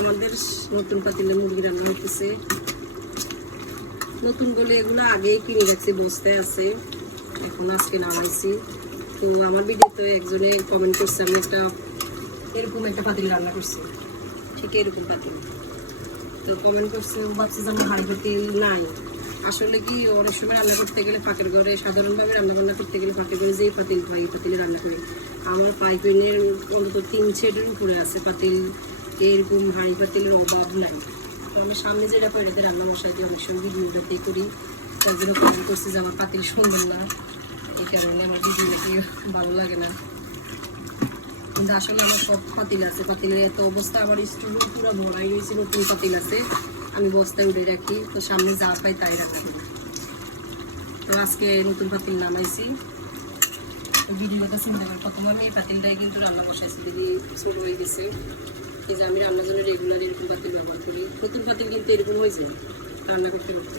আমাদের নতুন পাতিলে মুরগি রান্না হইতেছে। নতুন বলে এগুলো আগেই কিনে রাখছি বসতে আছে। এখন আজকে নামাইছি। তো আমার ভিডিওতে একজনে কমেন্ট করছে, আমি একটা এরকম একটা পাতিল রান্না করছি। ঠিক এরকম পাতিল। তো কমেন্ট করছে ভাবছে যে আমার হাঁড়ি পাতিল নাই। আসলে কি অনেক সময় রান্না করতে গেলে ফাঁকের ঘরে, সাধারণভাবে রান্না বান্না করতে গেলে ফাঁকের ঘরে যেই পাতিল এই পাতিলে রান্না করি। আমার পাইপিনের অন্তত তিন সেটের উপরে আছে পাতিল। এরকম হাঁড়ি পাতিলের অভাব নাই। তো আমি সামনে যেটা পারি এতে রান্না বসাই দিই অনেক সময় ভিডিওটাতেই করি। তার জন্য কমেন্ট করছে যে আমার পাতিল সুন্দর না। এই কারণে আমার ভিডিওটাকে ভালো লাগে না। কিন্তু আসলে আমার সব পাতিল আছে। পাতিলের এত অবস্থা, আমার স্টুল পুরো ভরাই রয়েছে, নতুন পাতিল আছে। আমি বস্তায় উঠে রাখি। তো সামনে যা পাই তাই রাখা করি। তো আজকে নতুন পাতিল নামাইছি। কথা চিন্তা করে প্রথম আমি এই পাতিলটাই কিন্তু রান্না বসাইছি। দিদি ছোট হয়ে গেছে। এই যে আমি রান্নার জন্য রেগুলার এরকম পাতিল ব্যবহার করি? নতুন পাতিল কিন্তু এরকম হয়ে যায় রান্না করতে করতে।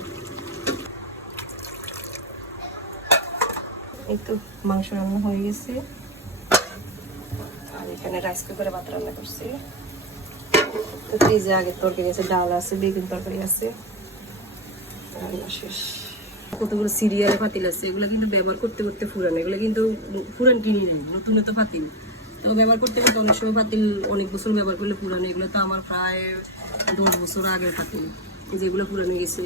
এই তো মাংস রান্না হয়ে গেছে। আর এখানে রাইস কুকারে ভাত রান্না করছি। তো ফ্রিজে আগের তরকারি আছে, ডাল আছে, বেগুন তরকারি আছে। কতগুলো সিরিয়ালে পাতিল আছে, এগুলো কিন্তু ব্যবহার করতে করতে ফুরান, এগুলো কিন্তু ফুরান কিনে নিই, নতুন তো পাতিল তো ব্যবহার করতে করতে অনেক সময় পাতিল, অনেক বছর ব্যবহার করলে পুরানো, এগুলো তো আমার প্রায় দশ বছর আগের পাতিল, যেগুলো পুরানো গেছে।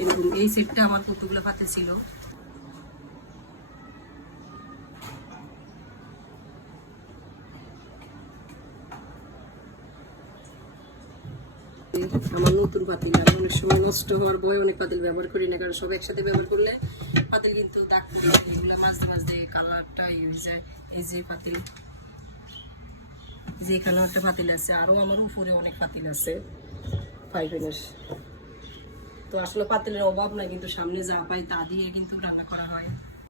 এরকম এই সেটটা আমার কতগুলো পাতিল ছিল? আমার নতুন পাতিল, আমি অনেক সময় নষ্ট হওয়ার ভয় অনেক পাতিল ব্যবহার করি না, কারণ সব একসাথে ব্যবহার করলে পাতিল কিন্তু দাগ পড়ে এগুলো মাঝে মাঝে কালারটা ইউজ যায় এই যে পাতিল যে একটা পাতিল আছে। আরও আমার উপরে অনেক পাতিল আছে ফাইভেনের তো আসলে পাতিলের অভাব নাই, কিন্তু সামনে যা পাই তা দিয়ে কিন্তু রান্না করা হয়।